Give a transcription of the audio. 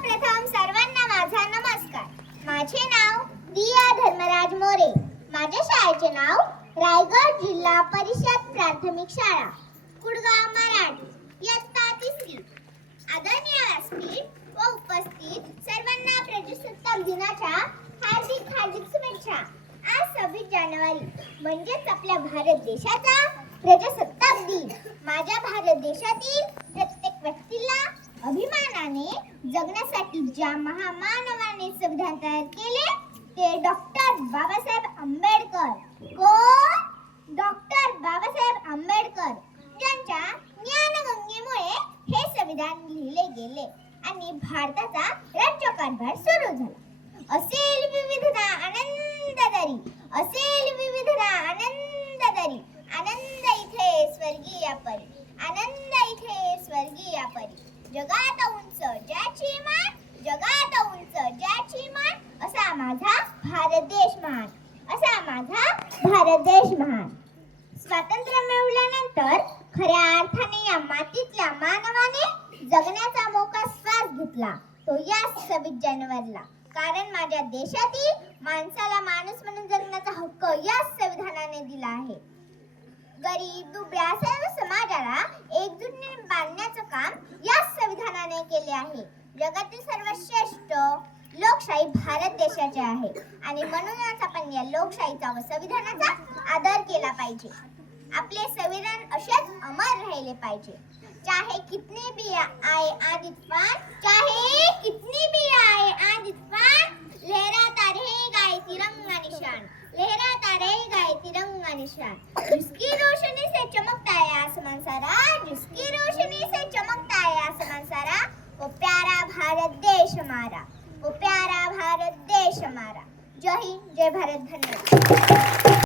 सर्वप्रथम सर्वांना माझा नमस्कार. माझे नाव दिया धर्मराज मोरे. माझ्या शाळेचे नाव रायगड जिल्हा परिषद प्राथमिक शाळा कुडगाव मराठी इयत्ता 3री. आदरणीय व्यासपीठ व उपस्थित सर्वांना प्रजासत्ताक दिनाच्या हार्दिक हार्दिक शुभेच्छा. आज 26 जानेवारी म्हणजेच आपल्या भारत देशाचा प्रजासत्ताक दिन. माझ्या भारत देशातील प्रत्येक व्यक्तीला अभिमानाने जगण्यासाठी ज्या महामानवाने संविधान तयार केले ते डॉक्टर बाबासाहेब आंबेडकर. कोण? डॉक्टर बाबासाहेब आंबेडकर. ज्यांच्या ज्ञानगंगेमुळे हे संविधान लिहिले गेले आणि भारताचा राज्यकारभार सुरू झाला. असेल विविधता आनंद दरी, असेल विविधता आनंद दरी, आनंद इथे स्वर्गीय परी, आनंद इथे स्वर्गीय परी. जगात उंच ज्याची मान, जगात उंच ज्याची मान, असा माझा भारत देश महान, असा माझा भारत देश महान. स्वातंत्र्य मिळवल्यानंतर खऱ्या अर्थाने या मातीतल्या मानवाने जगण्याचा मोका श्वास घेतला तो या 26 जानेवारीला. कारण माझ्या देशातील माणसाला माणूस म्हणून जगण्याचा हक्क या संविधानाने दिला आहे. गरीब दुबळ्या सर्व समाजाला एकजुटीने बांधण्याचं काम या संविधानाने केले आहे. जगातील सर्वश्रेष्ठ लोकशाही भारत देशाची आहे आणि म्हणूनच आपण या लोकशाहीचा व संविधानाचा आदर केला पाहिजे. आपले संविधान असेच अमर राहिले पाहिजे. चाहे कितने भी आए आधी तूफान, चाहे कितनी भी आए आधी तूफान, लहराता रहेगा ये तिरंगा निशान, लहराता रहेगा ये तिरंगा निशान. जिसकी रोशनी से चमकता है आसमान सारा, जिसकी रोशनी से चमकता है आसमान सारा, वो प्यारा भारत देश हमारा, वो प्यारा भारत देश हमारा. जय हिंद, जय भारत. धन्यवाद.